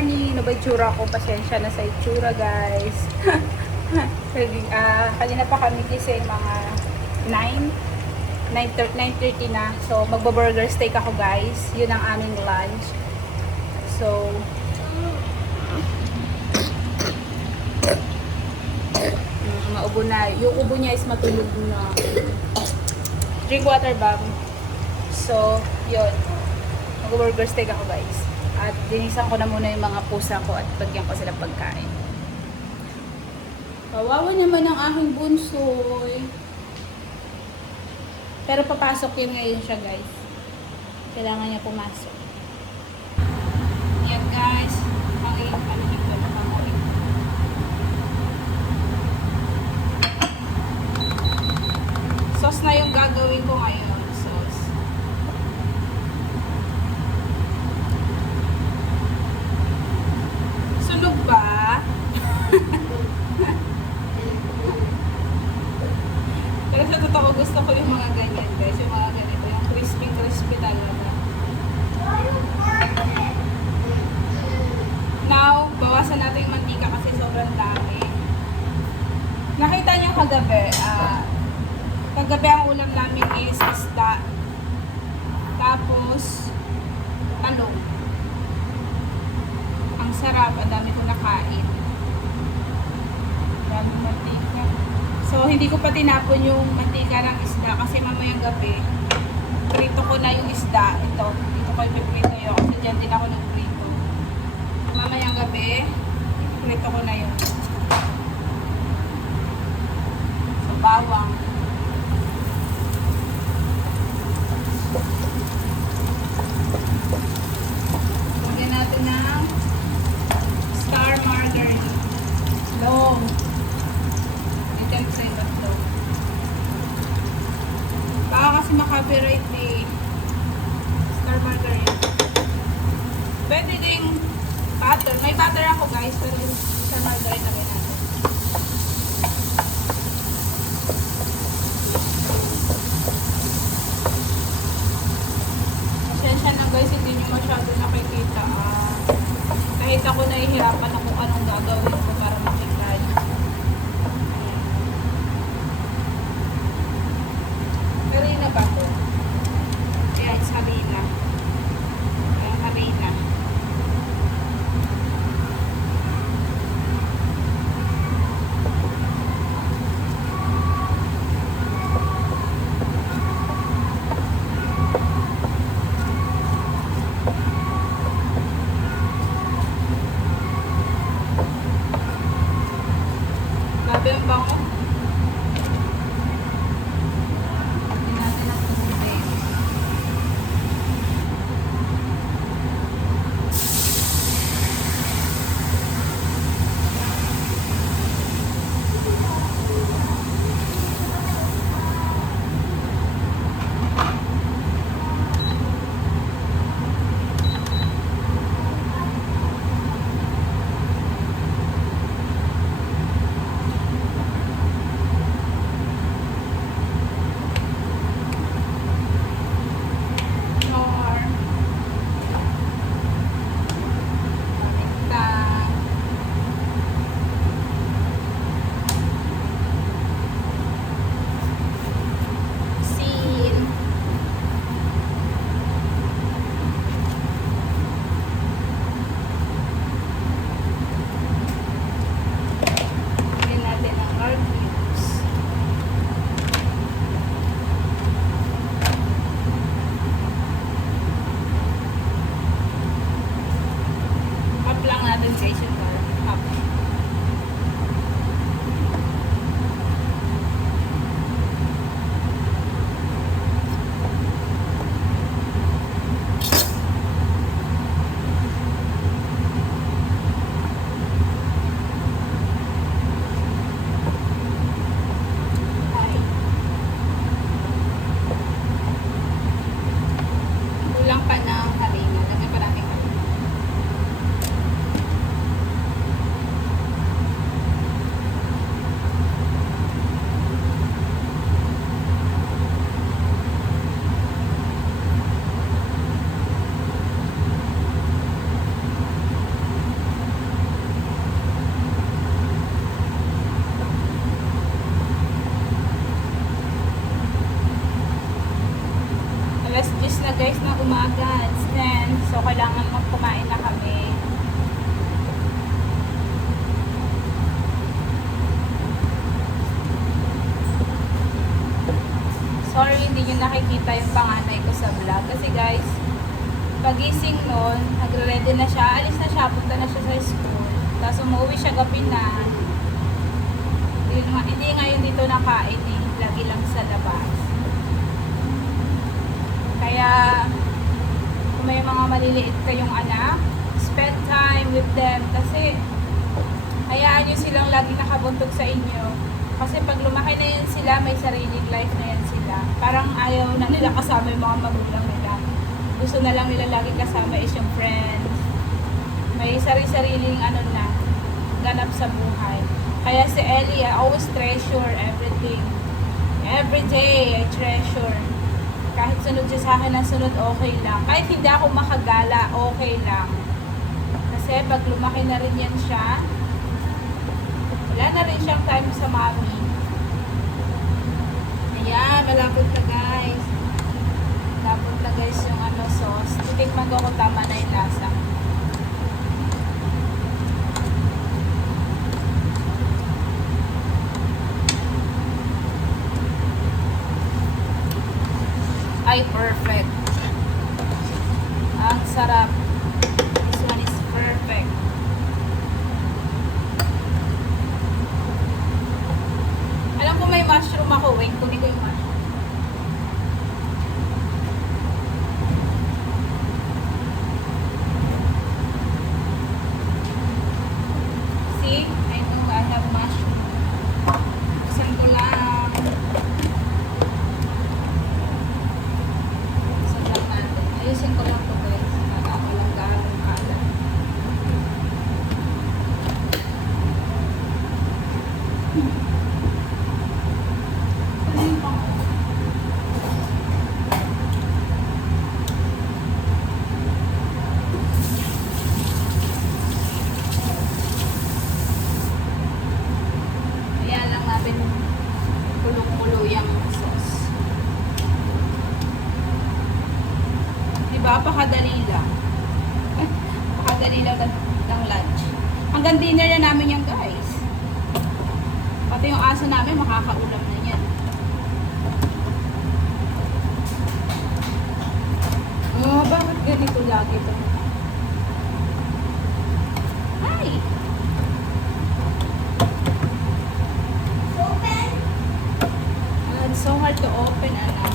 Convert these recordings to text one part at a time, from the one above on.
morning! Ano ba itsura ko? Pasensya na sa itsura, guys. Kanina pa kami gising mga 9:30 na. So, magbo-burger steak ako, guys. Yun ang aming lunch. So, maubo na. Yung ubo niya is matulog na. Drink water, Bam. So, yun. Mag-burger steak ako, guys. At dinisan ko na muna yung mga pusa ko at bagyan ko sila pagkain. Kawawa naman ang aking bunsoy. Pero papasok yun ngayon siya, guys. Kailangan niya pumasok. Yan, guys. Ano dito na pangulit. Sauce na yung gagawin ko ngayon. Sunog ba? Pero sa totoo gusto ko yung mga ganyan, guys. Yung mga ganito. Yung crispy talaga. Now, bawasan natin yung mantika kasi sobrang dami. Nakita niyo kagabi, kagabi ang ulam namin is isda. Tapos, talong. Ang sarap, ang dami ko nakain. Dami mantika. So, hindi ko pa tinapon yung mantika ng isda kasi mamayang gabi, prito ko na yung isda. Ito, dito ko ipiprito yun kasi dyan din ako nagprito. Mamayang gabi, prito ko na yun. So, bawang. Lagyan natin ng star margarine. Long. Item sa iba to. Baka kasi makapiright eh. Star margarine. Pwede ding butter. May butter ako, guys. Pero yung star margarine lagyan natin. Pasensya na, guys. Hindi nyo masyado nakikita. Kahit ako nahihirapan ako anong gagawin ko para makita nyo. Pero yun na ba ko? Kaya it's harina. Kaya harina. Grabe ang bango. Hindi natin ang tubig. guys na umaga. It's 10. So, kailangan kumain na kami. Sorry, hindi nyo nakikita yung panganay ko sa vlog. Kasi guys, pagising nun, nagre-ready na siya. Alis na siya, punta na siya sa school. Tapos umuwi siya gabi na. Hindi ngayon dito nakain eh. Lagi lang sa labas. Kaya, kung may mga maliliit kayong anak, spend time with them. Kasi, hayaan nyo silang lagi nakabuntog sa inyo. Kasi pag lumaki na yan sila, may sariling life na yan sila. Parang ayaw na nila kasama yung mga magulang nila. Gusto na lang nila lagi kasama is yung friends. May sari-sariling ano na, ganap sa buhay. Kaya si Ellie, I always treasure everything. Every day, I treasure. Kahit sunod siya sa akin ng sunod, okay lang. Kahit hindi ako makagala, okay lang. Kasi pag lumaki na rin yan siya, wala na rin siyang time sa mami. Ayan, malapot na guys. Malapot na guys yung ano sauce. Titikman ko kung tama na yung lasa. Ay, perfect. Ang sarap. This one is perfect. Alam ko may mushroom ako. Wait, kunin ko yung mushroom. See? I know I have mushroom. Buksan ko lang. Buksan lang natin. Ayusin ko lang ito guys. Walang gaano kalat. Ayan lang natin kulong-kulo yung sauce. Diba? Pakadali lang. Pakadali lang ng lunch. Hanggang dinner na namin yan guys. Pati yung aso namin makakaulam na yan. Oh, bakit ganito lagi ito? Ay! It's so hard to open, anak.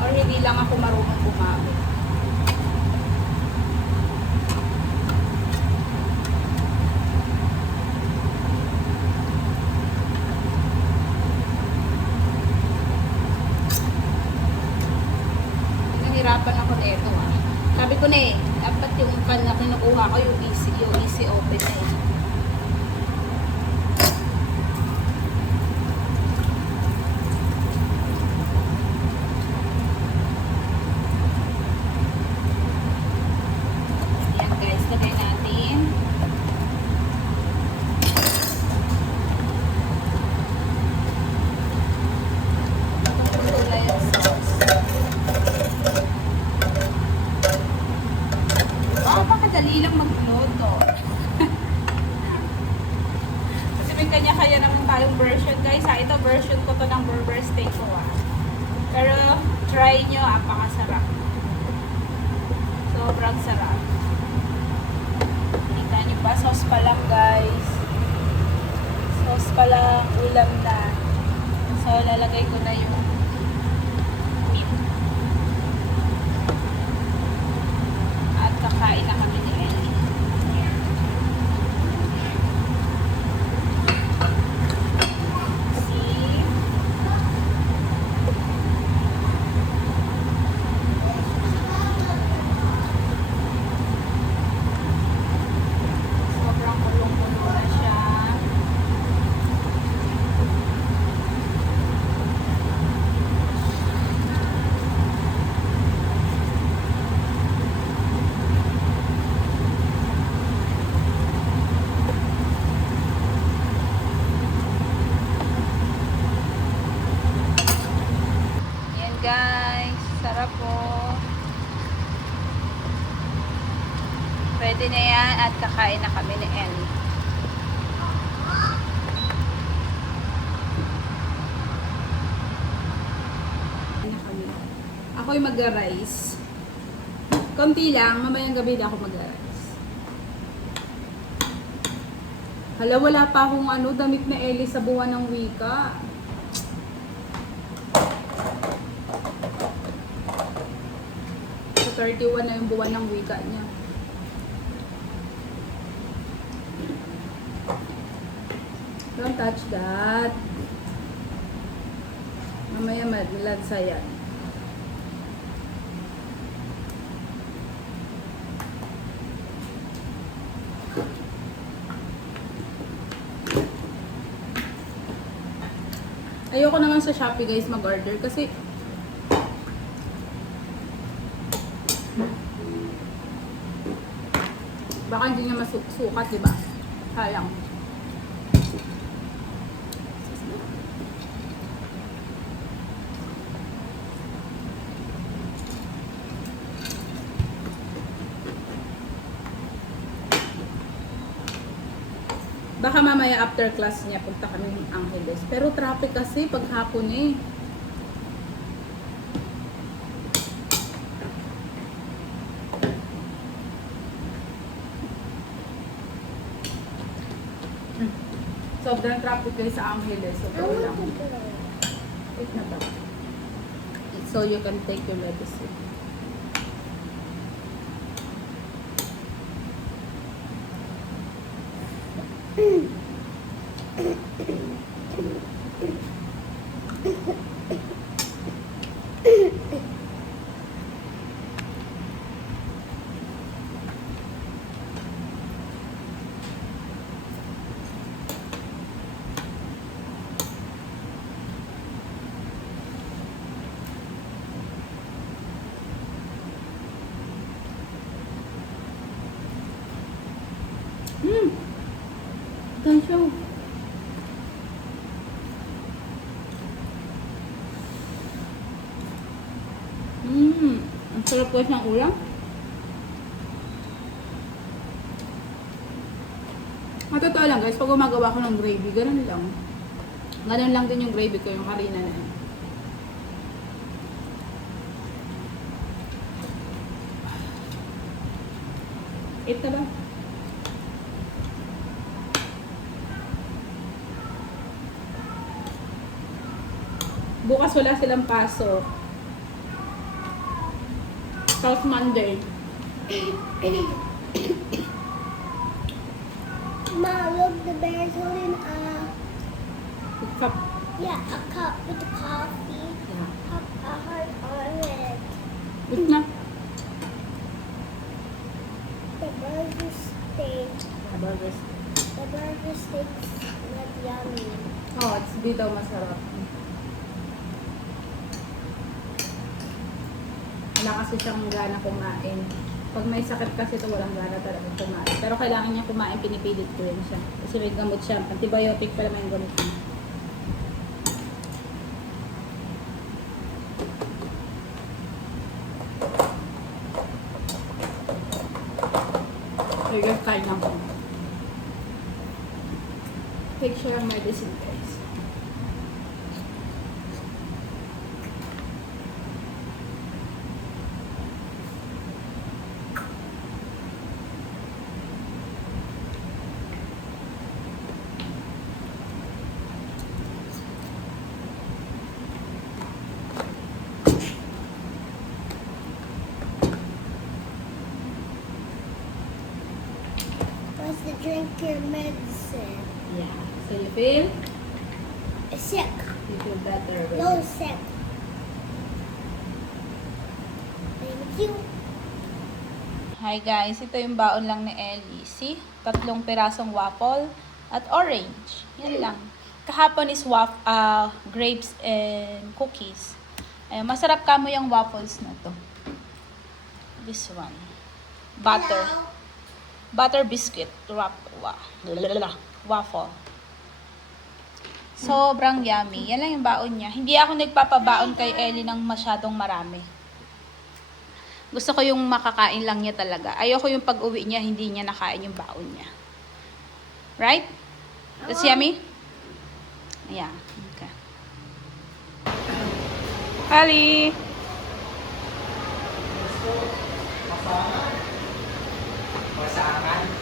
Or hindi lang ako marunong gumamit. Nahihirapan ako nito ah. Sabi ko na eh, dapat yung pan na kinukuha ko yung easy open na eh. Yan guys, lagay natin. Kulay yung sauce. Oh, pakadali lang magluto. Kasi may kanya-kanya naman tayong version guys. Ito version ko to ng burger steak ko ah. Pero try nyo, apakasarap. Sobrang sarap. Kita nyo ba? Sauce pa lang guys. Sauce pa lang, ulam na. So lalagay ko na yung meat. At kakain na kami ni Ellie. See? Sobrang kulong-kulo na siya. ready na yan at kakain na kami ni Ellie. Ako'y mag-rice. Konti lang, mamayang gabi na ako mag-rice. Hala, wala pa akong damit na Ellie sa buwan ng wika. So, 31 na yung buwan ng wika niya. Don't touch that. Mamaya madlansa yan. Ayoko naman sa Shopee guys mag-order kasi baka hindi niya masukat, diba? Sayang. Baka mamaya after class niya punta kami ng Angeles. Pero traffic kasi pag hapon eh. Sobrang traffic kayo sa Angeles. So, lang. Wait na ba? So you can take your medicine. Tansyo. Ang sarap po siyang ulam. Totoo lang guys, pag gumagawa ko ng gravy, ganun lang. Ganun lang din yung gravy ko, yung harina na yun. Eat na ba? Bukas wala silang pasok. South Monday. Ma, look, the bear's holding a Cup. yeah, a cup with coffee. Yeah. A heart on it. Eat na. The burger steak. Burgers. The burger steak's not yummy. Oh, it's bitaw masarap. Wala kasi siyang gana kumain. Pag may sakit kasi ito, walang gana talaga kumain. Pero kailangan niya kumain, pinipilit ko rin siya. Kasi may gamot siya. Antibiotic pala may gamot niya. Okay guys, kain lang po. Take share of medicine guys. Wants to drink your medicine. Yeah. So you feel? Sick. You feel better. Right? No, sick. Thank you. Hi guys, ito yung baon lang ni Ellie. See? 3 pirasong waffle at orange. Yan lang. Kahapon is grapes and cookies. Masarap kamo yung waffles na to. This one. Butter. Hello. Butter biscuit. Waffle. Sobrang yummy. Yan lang yung baon niya. Hindi ako nagpapabaon kay Ellie ng masyadong marami. Gusto ko yung makakain lang niya talaga. Ayoko yung pag-uwi niya, hindi niya nakain yung baon niya. Right? That's yummy? Yeah. Okay. Ali! Masangan.